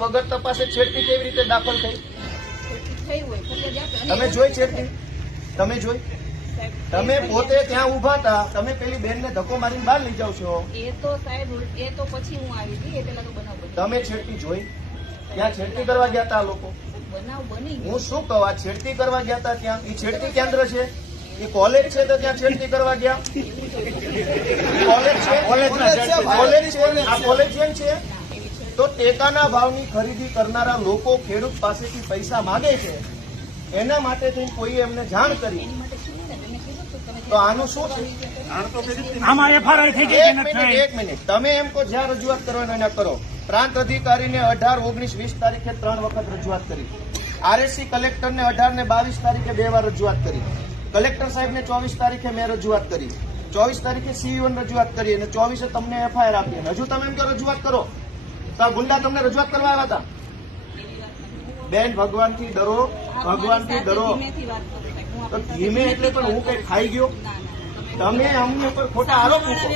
વગર તપાસે છેડતી કેવી રીતે દાખલ થઈ? તમે જોઈ છેડતી? તમે જોઈ? તમે પોતે ત્યાં ઉભા હતા, તમે પેલી બેનને ધક્કો મારીને બહાર લઈ જાવ છો. એ તો સાહેબ, એ તો પછી હું આવી હતી, એ પેલા તો બનાવ બન્યો. તમે છેડતી જોઈ? ત્યાં છેડતી કરવા ગયા હતા આ લોકો? બનાવ બની ગયો. હું શું કહું, આ છેડતી કરવા ગયા હતા ત્યાં? એ છેડતી કેન્દ્ર છે? એ કોલેજ છે તો ત્યાં છેડતી કરવા ગયા? કોલેજ છે? આ કોલેજ છે? તો ટેકાના ભાવની ખરીદી કરનારા લોકો ખેડૂત પાસેથી પૈસા માંગે છે, એના માટે કોઈ એમને જાણ કરી તો આનું શું છે? એક મિનિટ, તમે એમ કહો જ્યાં રજૂઆત કરવાનો એના કરો. પ્રાંત અધિકારીને 18, 19, 20 તારીખે 3 વખત રજૂઆત કરી. આરએસસી કલેક્ટરને 18 ને 22 તારીખે 2 વાર રજૂઆત કરી. કલેક્ટર સાહેબને 24 તારીખે મેં રજૂઆત કરી. 24 તારીખે સીઈઓને રજૂઆત કરી અને 24 તમને એફઆઈઆર આપી. હજુ તમે એમ કહો રજૂઆત કરો તો આ ગુંડા તમને રજૂઆત કરવા આવ્યા હતા? બેન, ભગવાનથી ડરો, ભગવાનથી ડરો. તો ધીમે એટલે પણ હું કઈ ખાઈ ગયો? તમે અમને પર ખોટા આરોપ મૂકો.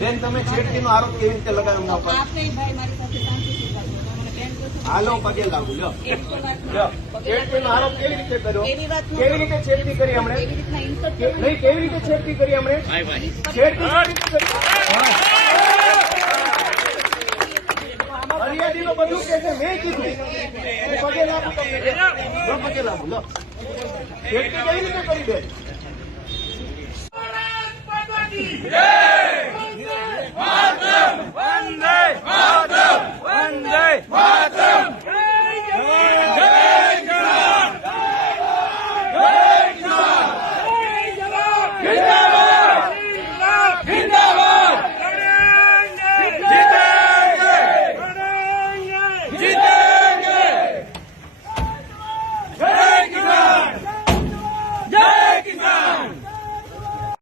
બેન, તમે છેડતીનો આરોપ કેવી રીતે લગાવ્યો? હાલો, પગે લાગુ. લો, છેડતીનો આરોપ કેવી રીતે કર્યો? કેવી રીતે છેડતી કરી હમણે? નહીં, કેવી રીતે છેડતી કરી હમણે? ફરિયાદીનો બધું કે છે, મેં કીધું. પગે લાગુ તમને, પગે લાગુ. લો, છેડતી કેવી રીતે કરી? બેન,